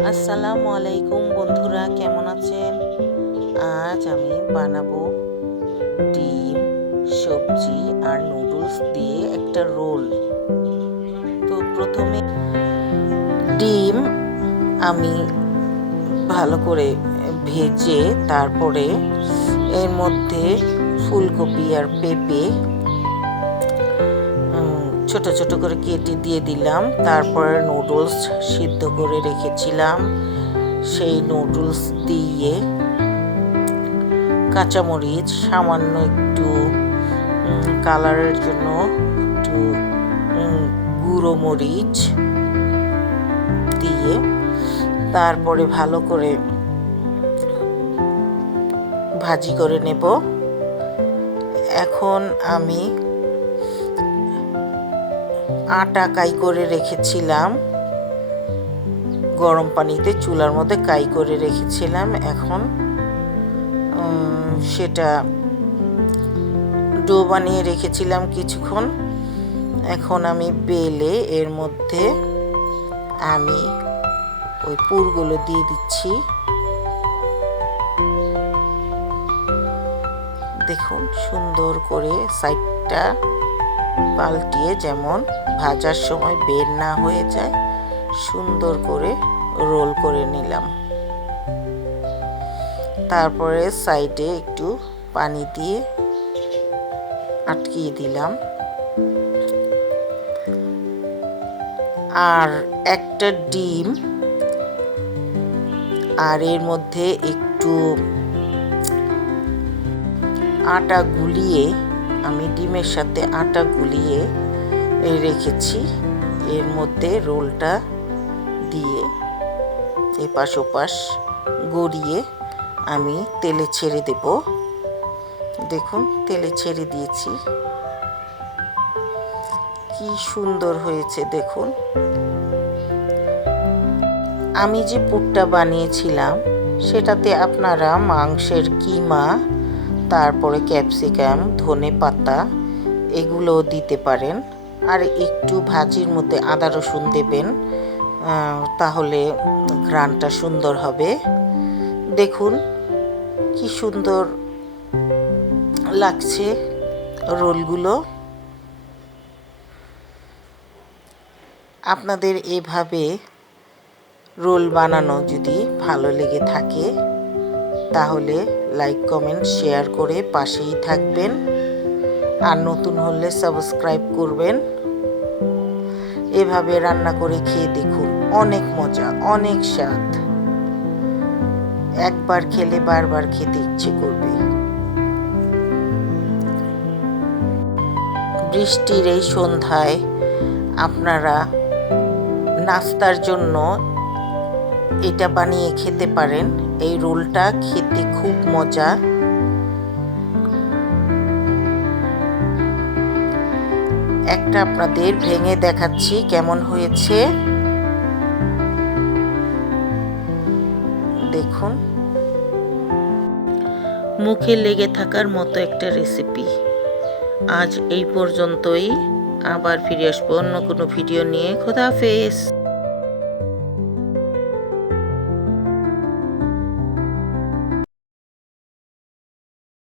আসসালামু আলাইকুম বন্ধুরা, কেমন আছেন? আজ আমি বানাবো ডিম, সবজি আর নুডলস দিয়ে একটা রোল। তো প্রথমে ডিম আমি ভালো করে ভেজে তারপরে এর মধ্যে ফুলকপি আর পেঁপে ছোট ছোট করে কেটে দিয়ে দিলাম। তারপরে নুডলস সিদ্ধ করে রেখেছিলাম। সেই নুডলস দিয়ে কাঁচামরিচ, সামান্য একটু কালারের জন্য একটু গুঁড়ো মরিচ দিয়ে তারপরে ভালো করে ভাজি করে নেব। এখন আমি আটা কাই করে রেখেছিলাম। গরম পানিতে চুলার মধ্যে কাই করে রেখেছিলাম। এখন সেটা ডো বানিয়ে রেখেছিলাম কিছুক্ষণ। এখন আমি বেলে এর মধ্যে আমি ওই পুরগুলো দিয়ে দিচ্ছি। দেখুন, সুন্দর করে সাইডটা পাল্টিয়ে যেমন ভাজার সময় বের না হয়ে যায়, সুন্দর করে রোল করে নিলাম। তারপরে সাইডে একটু পানি দিয়ে আটকিয়ে দিলাম। আর একটা ডিম, আর এর মধ্যে একটু আটা গুলিয়ে আমি ডিমের সাথে আটা গুলিয়ে রেখেছি। এর মধ্যে রোলটা দিয়ে এপাশ ওপাশ গড়িয়ে আমি তেলে ছেড়ে দেব। দেখুন, তেলে ছেড়ে দিয়েছি। কি সুন্দর হয়েছে, দেখুন। আমি যে পুরটা বানিয়েছিলাম, সেটাতে আপনারা মাংসের কিমা তারপরে ক্যাপসিকাম, ধনে পাতা এগুলোও দিতে পারেন। আর একটু ভাজির মধ্যে আদা রসুন দেবেন তাহলে ঘ্রাণটা সুন্দর হবে। দেখুন, কি সুন্দর লাগছে রোলগুলো। আপনাদের এভাবে রোল বানানো যদি ভালো লেগে থাকে তাহলে লাইক কমেন্ট শেয়ার করে পাশেই থাকবেন। আর নতুন হলে সাবস্ক্রাইব করবেন। এভাবে রান্না করে খেয়ে দেখুন, অনেক মজা, অনেক স্বাদ। একবার খেলে বারবার খেতে ইচ্ছে করবে। বৃষ্টির এই সন্ধ্যায় আপনারা নাস্তার জন্য এটা বানিয়ে খেতে পারেন। এই রোলটা খেতে খুব মজা। একটা আপনাদের ভেঙে দেখাচ্ছি কেমন হয়েছে। দেখুন। মুখে লেগে থাকার মতো একটা রেসিপি আজ এই পর্যন্তই। আবার ফিরে আসব অন্য কোনো ভিডিও নিয়ে। খোদা হাফেজ।